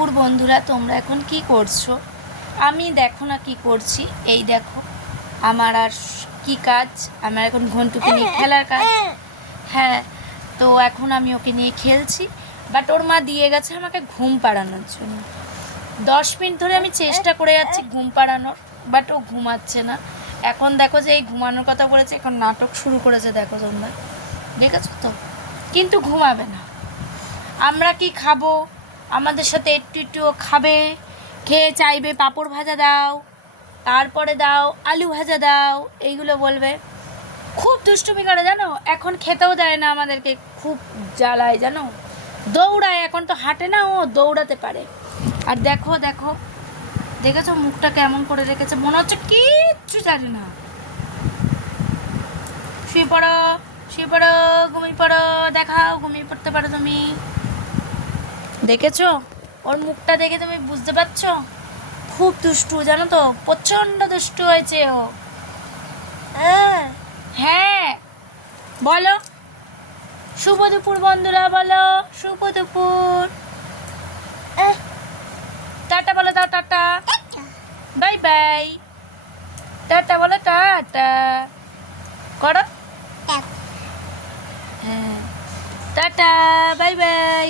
দুপুর বন্ধুরা, তোমরা এখন কি করছো? আমি দেখো না কি করছি। এই দেখো আমার আর কি কাজ, আমার এখন ঘন্টুকে নিয়ে খেলার কাজ। হ্যাঁ, তো এখন আমি ওকে নিয়ে খেলছি, বাট ওর মা দিয়ে গেছে আমাকে ঘুম পাড়ানোর জন্য। 10 মিনিট ধরে আমি চেষ্টা করে যাচ্ছি ঘুম পাড়ানোর, বাট ও ঘুমাচ্ছে না। এখন দেখো যে এই ঘুমানোর কথা বলেছে, এখন নাটক শুরু করেছে, দেখো তোমরা দেখেছো তো, কিন্তু ঘুমাবে না। আমরা কি খাবো, আমাদের সাথে একটু একটুও খাবে, খেয়ে চাইবে পাঁপড় ভাজা দাও, তারপরে দাও আলু ভাজা দাও, এইগুলো বলবে। খুব দুষ্টুমি করে জানো, এখন খেতেও দেয় না আমাদেরকে, খুব জ্বালায় জানো। দৌড়ায়, এখন তো হাঁটে না, ও দৌড়াতে পারে। আর দেখো দেখো, দেখেছো মুখটা কেমন করে রেখেছে, মনে হচ্ছে কিচ্ছু জানে না। শুয়ে পড়ো, শুয়ে পড়ো, ঘুমিয়ে পড়ো, দেখাও ঘুমিয়ে পড়তে পারো তুমি। দেখেছো ওর মুখটা দেখে তুমি বুঝতে পারছো? খুব দুষ্টু জানো তো, প্রচণ্ড দুষ্টু হয়েছে ও। হ্যাঁ, বলো শুভ দুপুর বন্ধুরা, বলো শুভ দুপুর। টাটা বলো, দাও টাটা, বাই বাই, টাটা বলো, টাটা করো। হ্যাঁ, টাটা, বাই বাই।